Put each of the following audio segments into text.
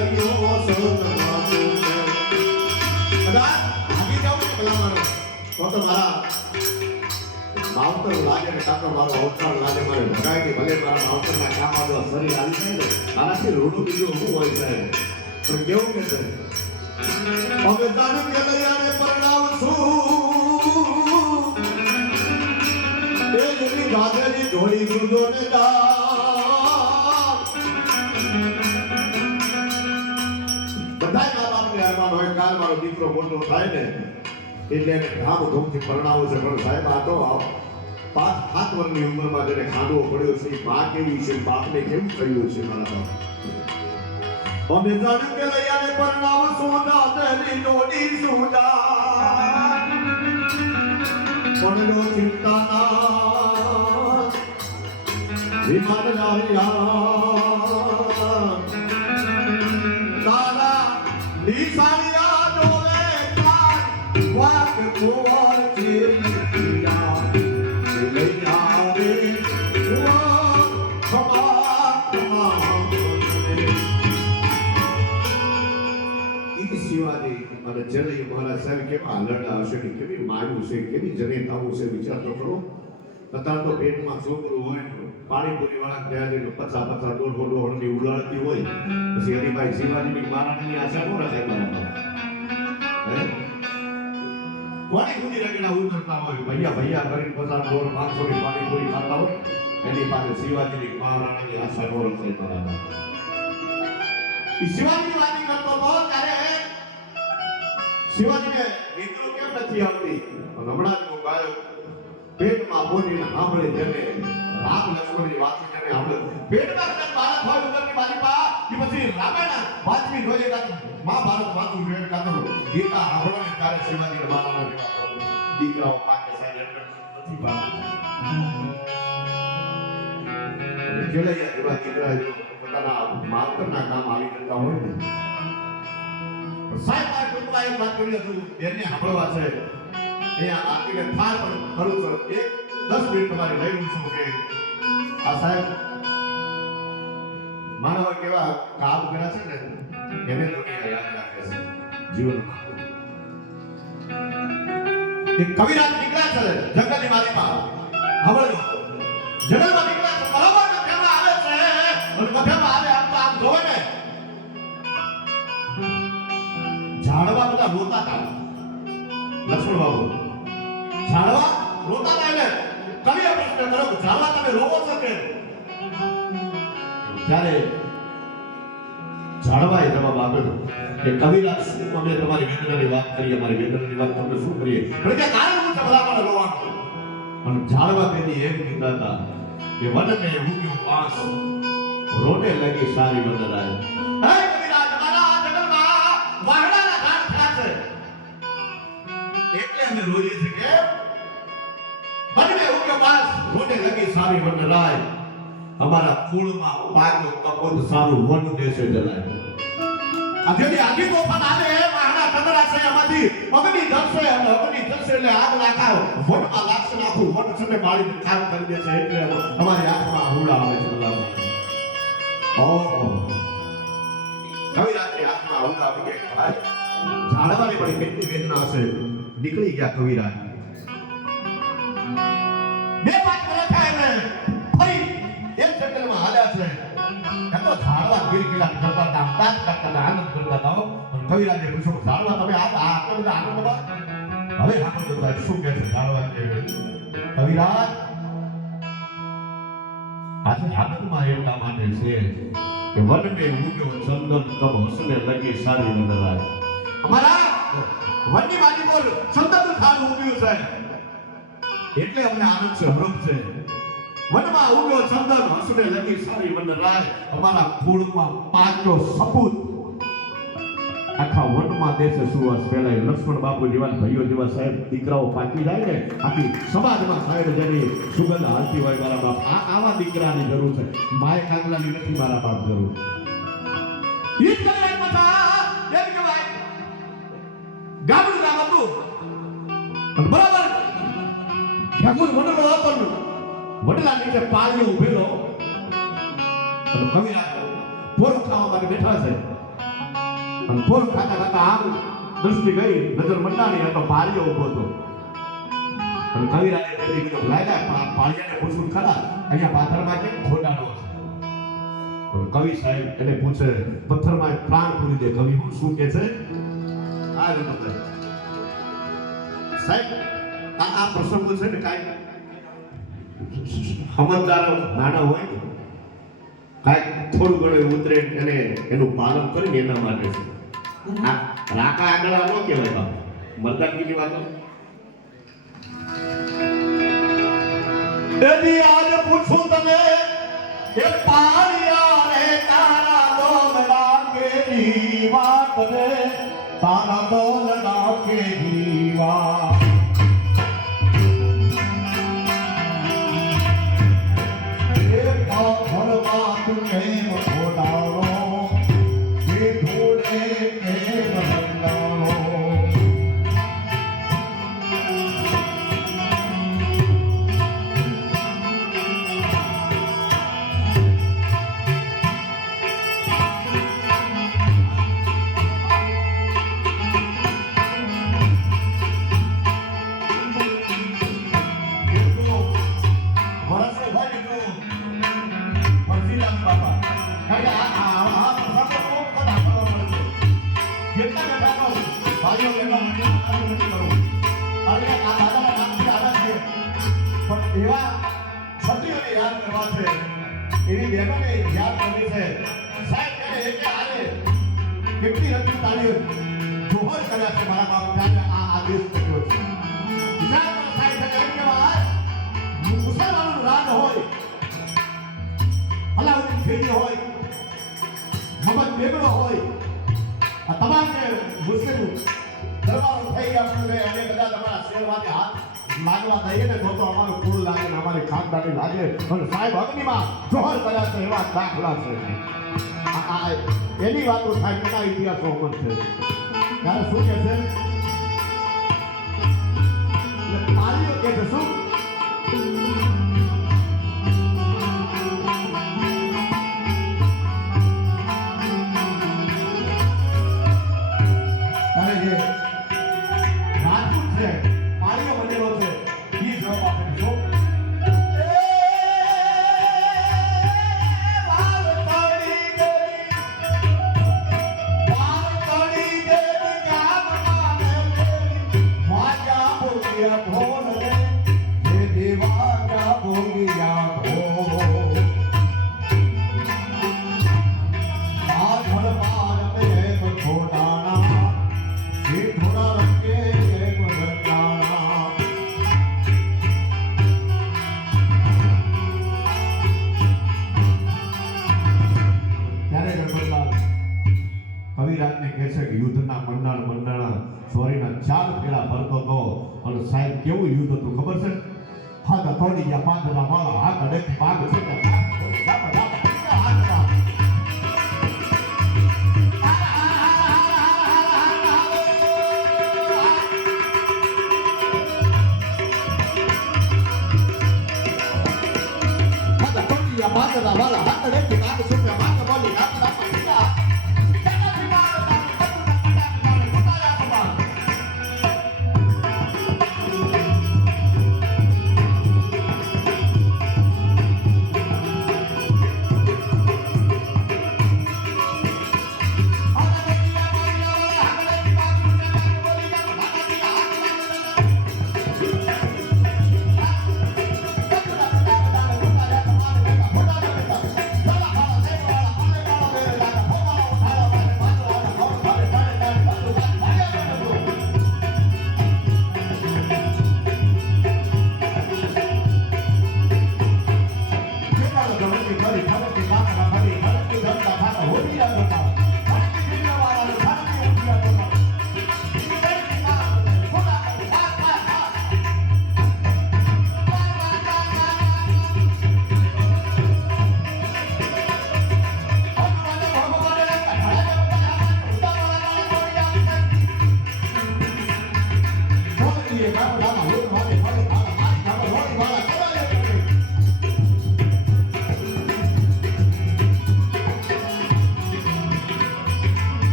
દરિયો સોતવાનો કદાચ ભાગી જાવ ને પેલા મારો તો મારા માવતર લાગે ને કાતો મારો અવતાર લાગે મારે ભગાય કે ભલે મારા માવતરના કામ આવવા શરીર આવી જાય ને આનાથી રોડું બીજું શું હોય છે પણ કેવું કે છે હવે જાણ કે લઈને પરણાવશું એ જેની ગાજેની ઢોળી ગુંજો ને જા બધાય મા બાપને અરમાન હોય કાલ મારો દીકરો મોટો થાય ને એટલે એને ધામધૂમથી પરણાવો છે પણ સાહેબ આ તો 5-7 વર્ષની ઉંમરમાં જેને ખાંડવો પડ્યો છે બા કેવી છે બાપને કેવું થયું છે મારા બાપ અમે જાણ કે લઈને પરણાવશું દાદની ડોડી સુજા પડલો ચિંતા ના વિમાન લાવ્યા તારા નિશાળિયા ડોલે કાન વાક કોર ચેલિયા લૈયા રે ખમા ખમા ઈ શિવાજી અને જનય મહારાજ સાહેબ કેવા લડા હશે કે કેવી માયું છે કેવી જનેતાઓ છે વિચાર તો કરો અત્યારે તો પેટમાં છોકરું હોય પાણીપુરી વાળા ત્યાં જઈને 50-50 દોઢની ઉલાળતી હોય પછી હરિભાઈ શિવાજીની મહારાજની આશા ન રખાય બરાબર કોની ખુદી રગડા ઉતરતા હોય ભૈયા ભૈયા કરીને 50 દોઢ 500 ની પાણીપુરી ખાતા હોય એની પાસે શિવાજીની મહારાજની આશા ન રખાય બરાબર શિવાજીની વાતી કરતો તો ત્યારે શિવાજીને મિત્રો કેમ નથી આવતી હમણાં જ હું ગાયો પેટમાં બોલીને સાંભળે જેને રામ લક્ષ્મણની વાત જેને સાંભળે પેટમાં કદાચ બાળક હોય ઉંમરની મારી પા કે પછી રામાયણ વાંચવી જોઈએ કાં મહાભારત વાંચવું જોઈએ કાં તો ગીતા સાંભળવાની ત્યારે શિવાજી રમાના દીકરાઓ પાકે સાહેબ નથી પાડતા ખેલૈયા જેવા દીકરા પોતાના માવતરના કામ આવી જતા હોય ને સાહેબ આ ટૂંકમાં એક વાત કરી હતું બેનને સાંભળવા છે એ આખીને થાર પણ કરું છું એક 10 મિનિટ તમારી લઈ લઉં છું કે આ સાહેબ માનવ કેવા કામ કર્યા છે ને એને દુનિયા યાદ રાખે છે જીવનમાં એક કવિરાજ નીકળ્યા છે જંગલની વાડીમાં સાંભળજો જંગલમાં નીકળ્યા છે બરાબર કથામાં આવે છે અને કથામાં આવે આમ જોવે ને ઝાડવા બધા રોતા હતા લક્ષ્મણ બાબુ ઝાડવા રોતા હતા એટલે કવિએ પ્રશ્ન કર્યો કે ઝાડવા તમે રોવો છો કે ત્યારે ઝાડવાએ જવાબ આપ્યો કે કવિરાજ અમે તમારી વેદનાની વાત કરીએ અમારી વેદનાની વાત તમને શું કરીએ પણ કે કારણ શું છે બધા મને રોવાનું અને ઝાડવા તેની એમ કીધા હતા કે વન મે ઉગ્યો પાસ રોને લગી સારી વંદનાય હે કવિરાજ અમારા જંગલમાં વાહડાના ઝાડ થયા છે એટલે અમે રોઈએ છીએ કે વન મે ઉગ્યો પાસ રોને લગી સારી વંદનાય અમારા કુળમાં પાક્યો કપોત સારું વન દેશે જલાય આજેની આખી તોફાન આવે વાહડા તંદરા છે આમાંથી અગ્નિ જલશે અને અગ્નિ જલશે એટલે આગ લાખાવ વનમાં લાગશે નાખું વન છે બાળી કામ કરી દે છે એટલે અમારી આંખમાં હુડા આવે છે બલામાં ઓહો કવિરાજની આંખમાં હુડા આવી ગયા ભાઈ ઝાડવાની પણ કેટલી વેદના હશે નીકળી ગયા કવિરાજ બે પાંચ વર્ષ થાય ને ફરી એક જંગલમાં હાલ્યા છે એમ તો ઝાડવા ગિરગિલા કરતા દાંત કરતા આનંદ કરતા હતા કવિરાજે પૂછ્યું ઝાડવા તમે આટલા બધા આનંદ કરવા હવે આનંદ કરતા શું કહે છે ઝાડવા કે કવિરાજ આજે આનંદમાં એટલા માટે છે કે વન મે ઉગ્યો ચંદન તબ હસને લગી સારી વંદનાય અમારા વનની વાડી પર ચંદનનું ઝાડ ઉગ્યું છે એટલે અમને આનંદ છે હરખ છે વનમાં ઉગ્યો ચંદન હસને લગી સારી વંદનાય અમારા કુળમાં પાક્યો સપૂત આખા વનમાં દેશે સુવાસ ફેલાય લક્ષ્મણ બાપુ જેવા ભાઈઓ જેવા સાહેબ દીકરાઓ પાકી જાય ને આખી સમાજમાં સાહેબ જેની સુગંધ હાલતી હોય મારા બાપ આવા દીકરાની જરૂર છે માય કાંગલાની નથી મારા બાપ જરૂર ઈ કલાક મથા એમ કહેવાય ગામડું ગામ હતું બરાબર ઠાકુર વડલો હતો વડલા નીચે પાળીઓ ઉભેલો કવિરાજ પોર ખાવા માટે બેઠા છે અને ફોન ખાતા ખાતા આમ દૃષ્ટિ ગઈ નજર મંડાણી હતો પાળીઓ ઉભો હતો અને કવિરાજે તેથી કીધું લાગ્યા પાળિયાને પૂછું ખરા અહીંયા પાથરમાં કેમ ખોડાનો છે કવિ સાહેબ એને પૂછે પથ્થરમાં પ્રાણ પૂરી દે કવિ હું શું કે છે આ રીતે સાહેબ આ પ્રસંગો છે ને કાંઈ સમજદાર નાના હોય કાંઈક થોડું ઘણું ઉતરે એને એનું પાલન કરીને એના માટે છે આ રાકા આગળ ન કહેવાય બાપ મરદાનગીની વાતો એદી આજ પૂછું તમે એ પાળિયા રે તારા દોલડા કેરી વાત રે તારા દોલડા કેરી વાત એવા સતીઓને યાદ કરવા છે એવી બહેનોને યાદ કરવી છે સાહેબ કહે એટલે આજે કેટલી રકમ તાળીઓ જોહર કર્યા છે મારા બાપ ત્યારે આ આદેશ કર્યો છે વિચાર કરો સાહેબ એમ કહેવાય મુસલમાનનું રાજ હોય અલાઉદ્દીન ખિલજી હોય મોહમ્મદ બેગડો હોય આ તમામને મુશ્કેલ દરબારો થઈ ગયા પણ અમે બધા તમારા શેરવાને હાથ લાગવા દઈએ ને તો અમારું કુળ લાગે ને અમારી ખાનદાની લાગે અને સાહેબ અગ્નિમાં જોહર કર્યા છે એવા દાખલા છે એની વાતો થાય કેટલા ઇતિહાસો અમર છે ત્યારે શું કહે છે પાળીઓ કહે છે શું રાજપૂત છે પાળીઓ બનેલો છે એ જવાબ આપે છો કવિરાજને કહે છે કે યુદ્ધના મંડાણા સોરીના 4 ફેરા ફરતો હતો અને સાહેબ કેવું યુદ્ધ હતું ખબર છે હાથ તોડી ગયા પાંદડા માળા હાથ અડેથી ભાગ છે પાંદડા માળા હાથ અડેથી ભાગ છે ભાગ બોલી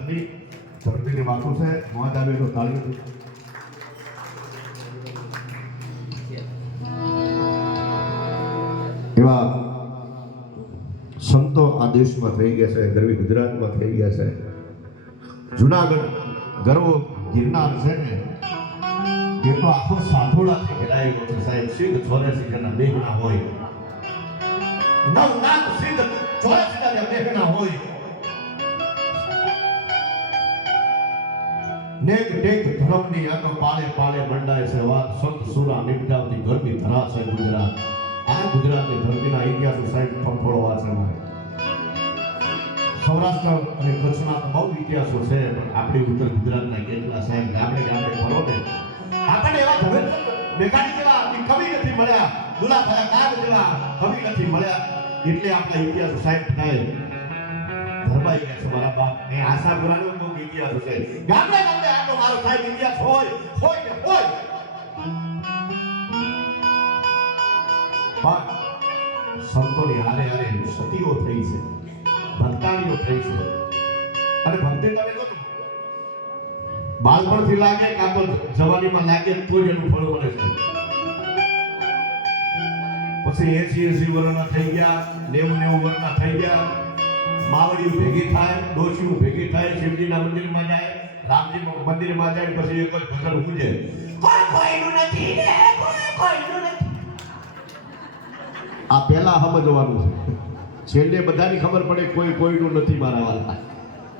ગુજરાતની ધરતીની વાતો છે. મોજ આવે તો તાળી. એવા સંતો આ દેશમાં થઈ ગયા છે, ગરવી ગુજરાતમાં થઈ ગયા છે. જુનાગઢ ગરવો ગિરનાર છે ને એ તો આખો સાધોડાથી ઘેરાયેલો છે સાહેબ. સિદ્ધ 84 જણા બેહના હોય, નવનાથ સિદ્ધ 84 જણા બેહના હોય. નેક ટેક ધર્મની આ તો પાળે પાળે મંડાય છે વાત. સંત સુરા નિપજાવતી ગરબી ધરા છે ગુજરાત. આ ગુજરાતની ધરતીના ઇતિહાસો સાહેબ ફળફળવા છે મારે. સૌરાષ્ટ્ર અને કચ્છના તો બહુ ઇતિહાસો છે, પણ આપણી ઉત્તર ગુજરાતના કેટલા સાહેબ ગામડે ગામડે ફરો ને આપણને એવા ઝવેરચંદ મેઘાણી જેવા કવિ નથી મળ્યા, દુલાભાઈ કાગ જેવા કવિ નથી મળ્યા. એટલે આપણા ઇતિહાસો સાહેબ થાય ધરબાઈ ગયા છે મારા બાપ. એ આશાપુરાનો બહુ ઇતિહાસ છે. ગામડે ગામડે આ તો મારો સાહેબ ઇતિહાસ હોય હોય ને હોય. પણ સંતોની હારે હારે સતીઓ થઈ છે, ભક્તાણીઓ થઈ છે. અને ભક્તિ તમે જો બાળપણથી લાગે કાં તો જવાનીમાં લાગે તો જ એનું ફળ મળે છે. પછી 80 વર્ષના થઈ ગયા, 90 વર્ષના થઈ ગયા, માવડીઓ ભેગી થાય, ડોશીઓ ભેગી થાય, શિવજીના મંદિરમાં જાય, રામજી મંદિરમાં જાય, પછી એક જ ભજન પૂજે, કોઈ કોઈનું નથી રે, કોઈ કોઈનું નથી. આ પહેલા સમજવાનું છે. છેલ્લે બધાની ખબર પડે કોઈ કોઈનું નથી મારા વાલા.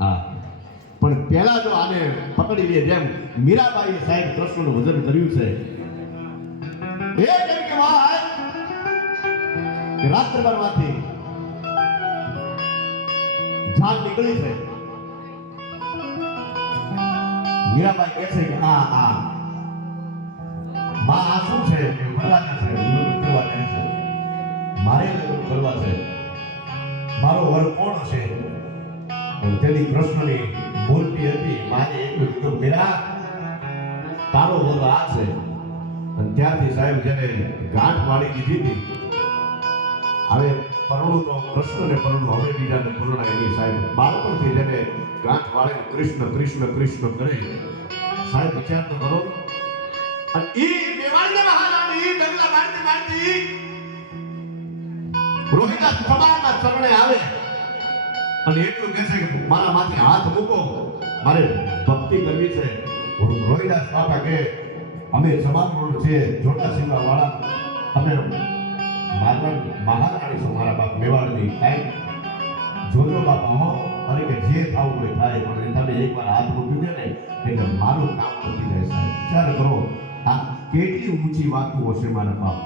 હા, પણ પહેલા જો આને પકડી લે, જેમ મીરાબાઈએ સાહેબ કૃષ્ણનું ભજન કર્યું છે. એ જેમ કે વાત કે રાત્રભરમાંથી જાન નીકળી છે. મીરાબાઈ કહે છે કે આ માં આ શું છે? ભરવાના છે, લગ્ન કરવા કહે છે. મારે લગ્ન કરવા છે, મારો વર કોણ છે? તેની કૃષ્ણની મૂર્તિ હતી. મારે એટલું કીધું, મીરા તારો વર આ છે. અને ત્યારથી સાહેબ જેને ગાંઠ વાળી દીધી હતી, હવે પરણું તો કૃષ્ણને પરણું, હવે બીજાને પરણાય નહીં સાહેબ. બાળપણથી જેને ગાંઠ વાળીને કૃષ્ણ કૃષ્ણ કૃષ્ણ કરે સાહેબ, વિચાર તો કરો. અને ઈ મેવાડની મહારાણી ડગલા મારતી મારતી રોહિદાસ સમાજના ચરણે આવે અને એટલું કહે છે કે મારા માથે હાથ મૂકો, મારે ભક્તિ કરવી છે. રોહિદાસ બાપા કે અમે સમાજમાં છીએ, જોડા સીમા વાળા, તમે મહારાણી છો મારા બાપ મેવાડની. કાંઈ જોજો બાપા હો, અરે કે જે થવું હોય થાય, પણ તમે એકવાર હાથ મૂકી દે ને એટલે મારું કામ પતી જાય સાહેબ. વિચાર કરો આ કેટલી ઊંચી વાતો હશે મારા બાપ.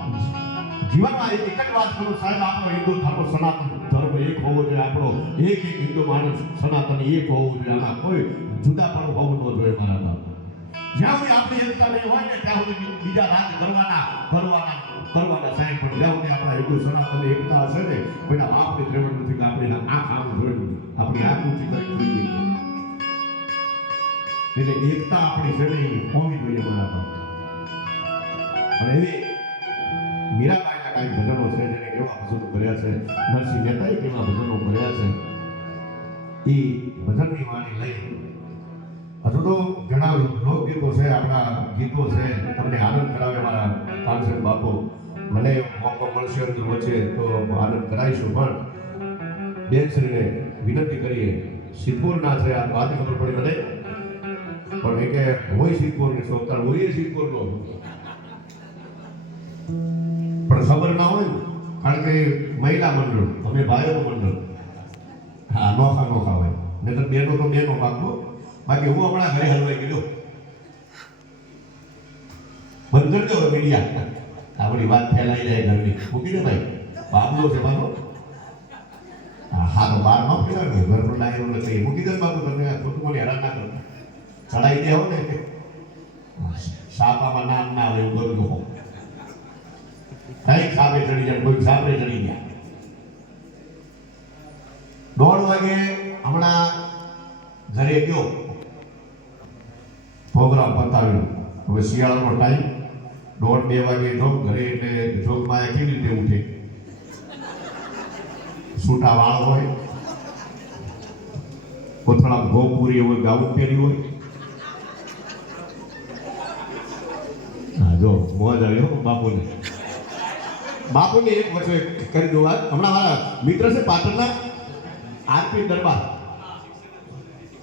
જીવનમાં એક જ વાત કરું સાહેબ, આપણો હિન્દુ ધર્મ સનાતન ધર્મ એક હોવો જોઈએ. આપણો એક હિન્દુ માણસ સનાતન એક હોવું જોઈએ. આમાં કોઈ જુદા પણ હોવું ન જોઈએ મારા બાપ. જ્યાં સુધી આપણી એકતા નહીં હોય ને ત્યાં સુધી બીજા રાજ કરવાના સાહેબ. પણ જ્યાં સુધી આપણા હિન્દુ સનાતન એકતા હશે ને, કોઈના બાપની ત્રેવડ નથી કે આપણે આંખ આમ જોયું, આપણી આંખ ઊંચી કરી જોઈએ. એટલે એકતા આપણી છે ને એ હોવી જોઈએ મારા બાપ. અને એવી મીરાબાઈના કાંઈ ભજનો છે, જેને કેવા ભજનો કર્યા છે, નરસિંહ મહેતાએ કેવા ભજનો કર્યા છે. એ ભજનની વાણી લઈ હજુ તો ઘણા લોકગીતો છે, આપણા ગીતો છે, તમને આનંદ કરાવે મારા તાનસેન બાપુ. મને મોકો મળશે વચ્ચે તો આનંદ કરાવીશું. પણ બેનશ્રીને વિનંતી કરીએ, સિદ્ધપુરના છે, આ વાત ખબર પડી મને, પણ એ કે હું સિદ્ધપુરની સોચતા હું એ સિદ્ધપુરનો, પણ ખબર ના હોય કારણ કે મહિલા મંડળ, અમે ભાઈઓનું મંડળ. હા, નોખા હોય, નહીં તો બેનો તો બેનો પાકવો. બાકી હું હમણાં ઘરે હલવાઈ ગયો. બંધ કરી દો મીડિયા, આપણી વાત ફેલાઈ જાય ઘરની. મૂકી દે ભાઈ, બાબલો છે મારો. હા તો બહાર ન ફેલાય ને, ઘર પર લાગેલો નથી. મૂકી દે બાબુ, તમે ખોટું મને હેરાન ના કરો. ચડાઈ દે હો ને, સાપામાં નામ ના આવે એવું બધું હો. કઈક સાપે ચડી જાય, કોઈ સાપે ચડી ગયા. 1:30 વાગે હમણાં ઘરે ગયો, પ્રોગ્રામ પતાવ્યો. હવે શિયાળાનો ટાઈમ, 1:30-2 વાગે જોગ ઘરે, એટલે જોગમાં કેવી રીતે ઉઠે? છૂટા વાળ હોય કોથળામાં ઘઉં પૂરી હોય, ગાઉન પહેરી હોય. હા જો મોજ આવ્યો બાપુને. બાપુને એક વચ્ચે કરી દઉં વાત. હમણાં મારા મિત્ર છે પાટણના આરપી દરબાર,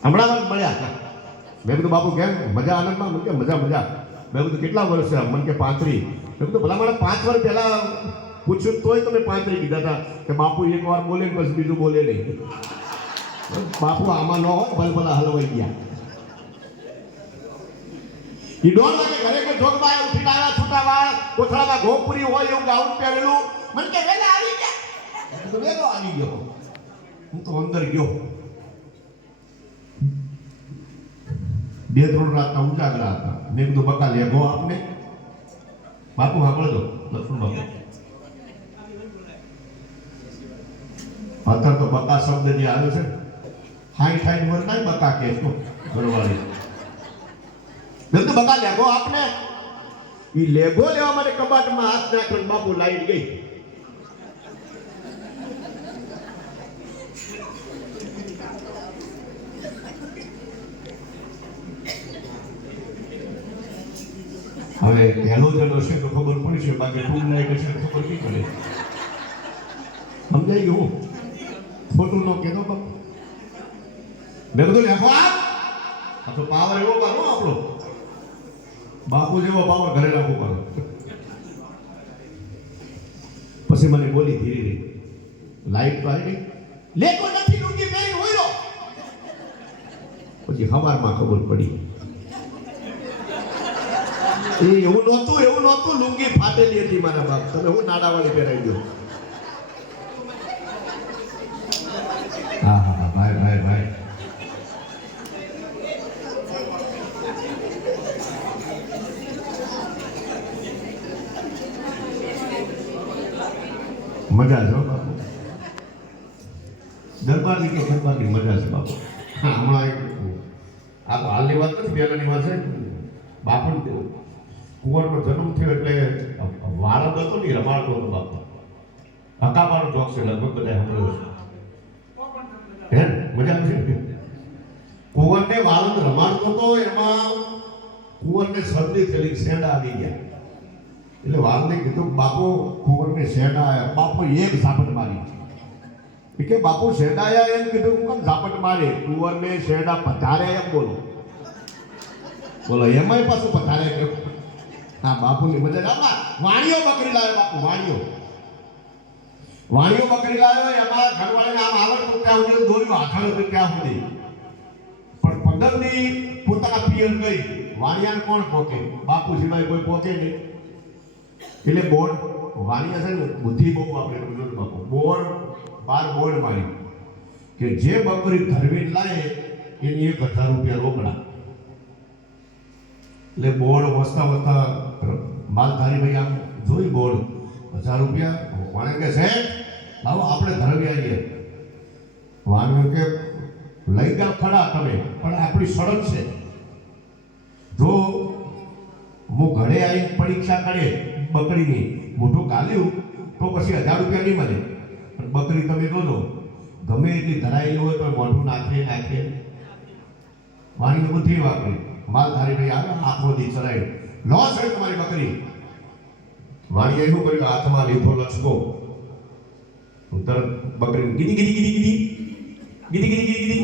હમણાં મળ્યા. મેં કીધું બાપુ કેમ મજા આનંદમાં? મને કે મજા મજા. મેં કીધું કેટલા વર્ષ છે? મને કે 35. મેં કીધું ભલા મને 5 વર્ષ પહેલા પૂછ્યું તોય તમે 35 કીધા હતા કે બાપુ એક વાર બોલે ને પછી બીજું બોલે નહીં. બાપુ આમાં ન હોય ભલભલા હલવાઈ ગયા. ઈ 1:30 વાગે ઘરે કે જોગમાં ઉઠીને આવ્યા, છૂટા વાળ, કોથળામાં ઘોપુરી હોય એવું ગાઉન પહેરેલું. મને કે વેલા આવી ગયા. તો વેલો આવી ગયો. હું તો અંદર ગયો. 2-3 રાતના ઉજાગરા હતા. મેં કીધું બકા લેગો આપને. બાપુ સાંભળજો લક્ષ્મણ બાપુ, અત્યારે તો બકા શબ્દ જે આવ્યો છે, હાઈ વર નહીં બકા કે ઘરવાળી. મેં તો બકા લેગો આપને. ઈ લેગો લેવા માટે કબાટમાં હાથ નાખ્યો, બાપુ લાઈટ ગઈ. હવે હેલોજન હશે તો ખબર પડી છે, બાકી ટૂલ લાઈટ હશે તો ખબર નહીં પડે. સમજાઈ ગયું? ખોટું ન કહેતો બાપુ. મેં કીધું લેખો આ તો પાવર એવો કરો આપણો, બાપુ જેવો પાવર ઘરે રાખવું પડે. પછી મને બોલી ધીરે ધીરે, લાઈટ તો આવી ગઈ, લેકો નથી લુંગી પહેરી હોયો. પછી સવારમાં ખબર પડી એવું નહોતું, લુંગી ફાટેલી હતી મારા બાપ. તમે હું નાડાવાળી પહેરાઈ ગયો. હા ભાઈ મજા છે બાપુ. દરબારની મજા છે બાપુ. હા હમણાં આ તો હાલની વાત નથી, પહેલાની વાત છે. બાપુ કુંવરનો જન્મ થયો એટલે વાળંદ હતો ને રમાડતો હતો બાપુ. હકાબાનો જોક છે, લગભગ બધા સાંભળ્યો છે. હે મજા આવે છે. કુંવરને વાળંદ રમાડતો હતો, એમાં કુંવરને શરદી થયેલી, શેંડા આવી ગયા. એટલે વાળંદે કીધું બાપુ કુંવરને શેંડા આવ્યા. બાપુ એક ઝાપટ મારી. કે બાપુ શેંડા આવ્યા એમ કીધું, હું કેમ ઝાપટ મારે? કુંવરને શેંડા પધારે એમ બોલો એમાંય પાછું પધારે કેવું? હા બાપુની મજા. આમાં વાણીઓ બકરી લાવ્યો બાપુ, વાણીઓ બકરી લાવ્યો. અમારા ઘરવાળાને આમ આવડતું ત્યાં સુધી દોર્યું, હાથળ હતું ત્યાં સુધી. પણ પગલની પોતાના પિયર ગઈ, વાણિયાને કોણ પોકે? બાપુ સિવાય કોઈ પોકે નહીં. એટલે બોર્ડ વાણિયા છે ને, બુદ્ધિ બહુ આપણે બાપુ. બોર્ડ 12 બોર્ડ માર્યું કે જે બકરી ધરવી લાવે એની 1000 રૂપિયા રોકડા. એટલે બોર્ડ વસતા માલધારી ભાઈ આમ જોઈ બોર્ડ 1000 રૂપિયા. વાણે કે સાહેબ લાવો આપણે ધરવી આવીએ. વાણ્યું કે લઈ ગયા ખરા તમે, પણ આપણી સડક છે. જો હું ઘરે આવી પરીક્ષા કરે બકરીની, મોઢું ગાલ્યું તો પછી 1000 રૂપિયા નહીં મળે. પણ બકરી તમે જોજો, ગમે એટલી ધરાયેલી હોય તો મોઢું નાખે. વાણી બુદ્ધિ વાપરી. માલધારી ભાઈ આવે, આખો દી ચડાવી, લો છે તમારી બકરી. વાણીએ શું કર્યું? હાથમાં લીધો લચકો, તરત બકરી ગીધી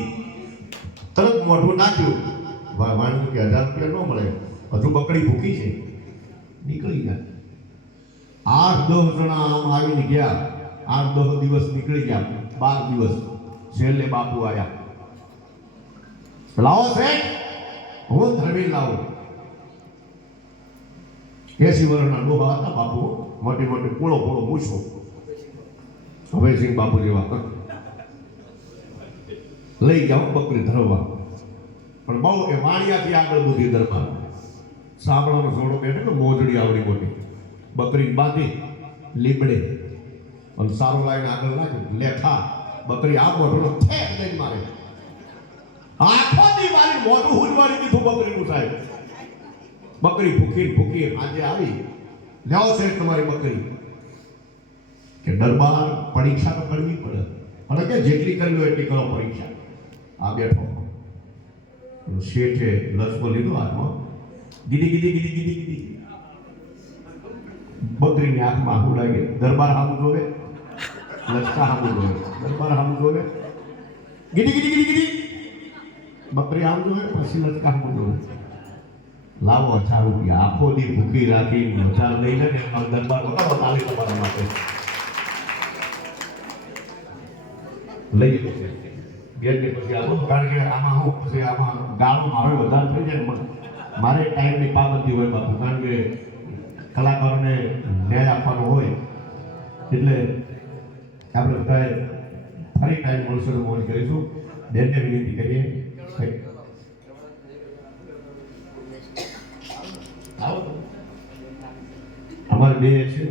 તરત મોઢું નાખ્યું. વાણી કે 1000 રૂપિયા ન મળે, હજુ બકરી ભૂખી છે. નીકળી ગયા. 8-10 જણા આમ આવીને ગયા. 8-10 દિવસ નીકળી ગયા. 12 દિવસ છેલ્લે બાપુ આવ્યા. લાવો શેઠ, હું ધરવી લાવું. 80 વર્ષના ડોહા હતા બાપુ, મોટી પોળો મૂછો. હવે સિંહ બાપુ જેવા લઈ ગયા બકરી ધરવા. પણ બહુ એ વાણિયાથી આગળ બુદ્ધિ દરબાર. સાંભળવાનો જોડો બેઠો ને, મોજડી આવડી મોટી બકરી બાંધી લીબડે અને સારો લાઈને આગળ નાખ્યું. લેખા બકરી આ મોઢું ઠેક લઈને મારે. આખો દી મારી મોઢું હુલવાડી દીધું બકરીનું સાહેબ. બકરી ભૂખી આજે આવી. લેવો છે તમારી બકરી. કે દરબાર પરીક્ષા તો કરવી પડે, અને કે જેટલી કરવી હોય એટલી કરો પરીક્ષા. આ બેઠો શેઠે લસકો લીધો હાથમાં, ગીડી ગીડી ગીડી ગીડી ગીડી બકરીની આંખમાં આંખું લાગે. દરબાર સામું જોવે, લચકા સામું જોવે, દરબાર સામું જોવે, ગીડી ગીડી ગીડી ગીડી બકરી આમ જોવે, પછી લચકા સામું જોવે. લાવો 4 રૂપિયા, આખો દી ભૂખી રાખી મજા લઈને દરબાર બતાવો તાલી તમારા માટે લઈ જશે. બેનને પછી આવો, કારણ કે આમાં હું પછી આમાં ગાળો મારો વધારે થઈ જાય ને, મારે ટાઈમની પાબંદી હોય બાપુ, કારણ કે કલાકારોને ન્યાય આપવાનો હોય, એટલે આપણે બધાએ ફરી ટાઈમ મળશે તો મોજ કરીશું. બેનને વિનંતી કરીએ આવો, અમારે બે છે.